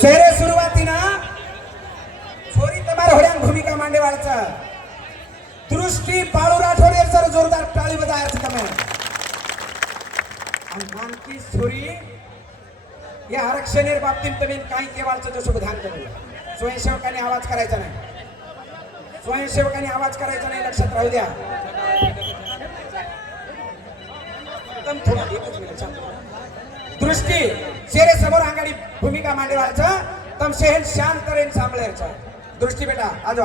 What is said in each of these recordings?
शेरे सुरुवातीना छोरी तमार होड्यान भूमिका मांडेवाळचा दृष्टी पाळू राठोडे सर जोरदार टाळी बजायचं તમે आणखी छोरी या आरक्षणेर बाबतीत तुम्ही काही केवाळचं जसं ध्यान करू स्वयंसेवकांनी आवाज करायचा नाही स्वयंसेवकांनी आवाज करायचा नाही लक्षात राहू द्या एकदम थोडा एकच मिनिट दृष्टी शेरे समोर आंगाडी भूमिका मांडेवाळचा तम शहन शांत तरेन सांभाळायचा दृष्टी बेटा आजो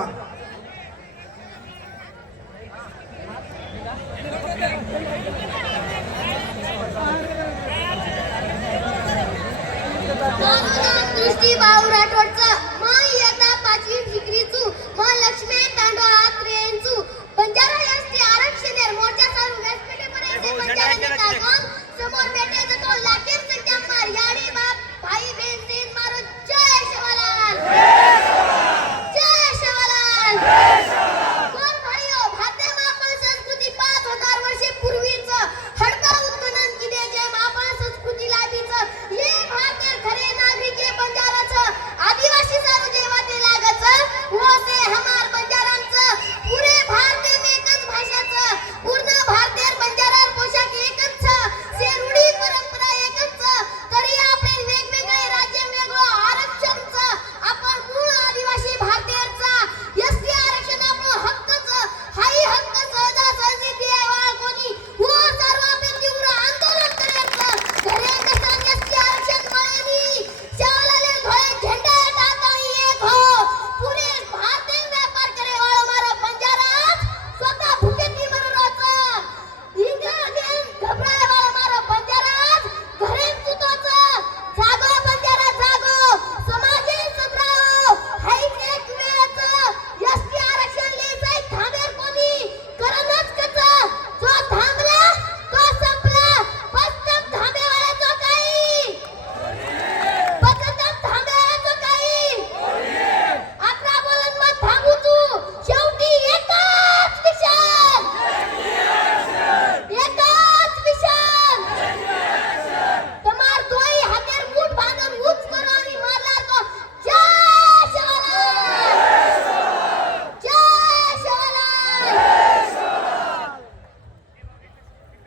दृष्टी बाऊ राठोडचा मा इयत्ता 5वी ठिकरीचू मा लक्ष्मी तांडवा आत्रेंचू बंजारा एसटी आरक्षणेर मोर्चा चालू व्यासपीठेपर्यंत बंजारा नेता काम समोर भेटायचं तो लाखेर संख्या मार याडी बाप भाई बहन दिन मारो जय शिवलाल जय शिवलाल कोण भाईओ भारतीय मापन संस्कृती 5000 वर्षे पूर्वीचं हडका उत्खनन किने जे मापन संस्कृती लाभीचं ये भारतीय खरे नागरिक ये बंजाराचं आदिवासी सारू जेव्हा ते लागचं वो से हमार बंजारांचं पुरे भारतीय में एकच भाषाचं पूर्ण भारतीय बंजारा पोशाख एकच से रूढी परंपरा एकच तरी आपण वेगवेगळे राज्य वेगळं आरक्षणचं आपण मूळ आदिवासी भारतीयांचा एसटी आरक्षण आपलं हक्कच हाई हक्क सहजासहजी देवा कोणी वो सर्व आपण तीव्र आंदोलन करायचं घरे कसा एसटी आरक्षण मिळाली शालाले धोळे झेंडा टाकावी एक हो पुरे भारतीय व्यापार करे वाळो मारो बंजारा स्वतः भुकेती मरूराचं इंग्रजांनी घबराय वाळो मारो बंजारा घरे सुतोचं जागो बंजारा जागो समाजे सदराओ हाई एक वेळचं एसटी आरक्षण लेजाय थांबेर कोणी करणच कच जो थांबला तो संपला पस्तम थांबेवाळ्याचं काही पस्तम थांबेवाळ्याचं काही अकरा बोलून मग थांबू तू शेवटी एकच मिशन तुम्हार दोई हातेर मूठ बांधून उच करो आणि मारला तो जय शिवलाल जय शिवलाल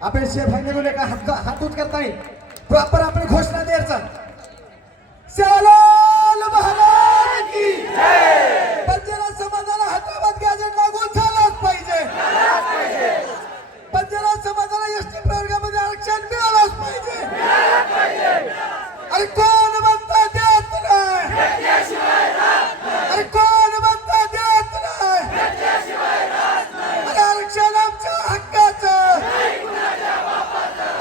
आपण शेफ फायनल का हात उच करता नाही प्रॉपर आपण घोषणा द्यायचा शिवलाल महाराज की जय बंजारा समाजाला हाताबाद गॅजेट लागून झालाच पाहिजे बंजारा समाजाला एसटी प्रवर्गामध्ये आरक्षण मिळालंच पाहिजे अरे कोण म्हणता देत नाही अरे कोण म्हणता देत नाही अरे आरक्षण आमच्या हक्काचं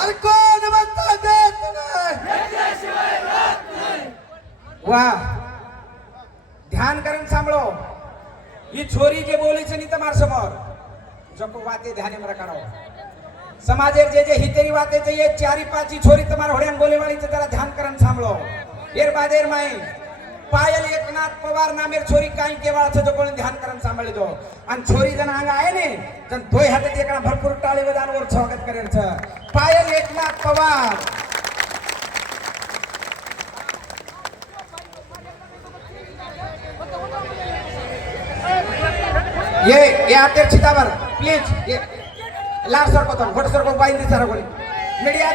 अरे कोण म्हणता देत नाही वाह ध्यान करून सांभळो ही छोरी जे बोलीच नाही तुम्हार समोर जको वाते ध्याने मरा करो समाजेर जे जे हितेरी वाते जे ये चारी पाची छोरी तुम्हार होड्यान बोले वाली जरा ध्यान करून सांभळो एर बादेर माई पायल एकनाथ पवार नामेर छोरी काही केवाळ जो कोणी ध्यान करून सांभाळली दो आणि छोरी जण अंग आहे ने जण तोय हातात एकना भरपूर टाळी बजानवर स्वागत करेल पायल एकनाथ पवार ये आतेर चितावर प्लीज लास्ट सर को घोट सर को बाई दी सर को मीडिया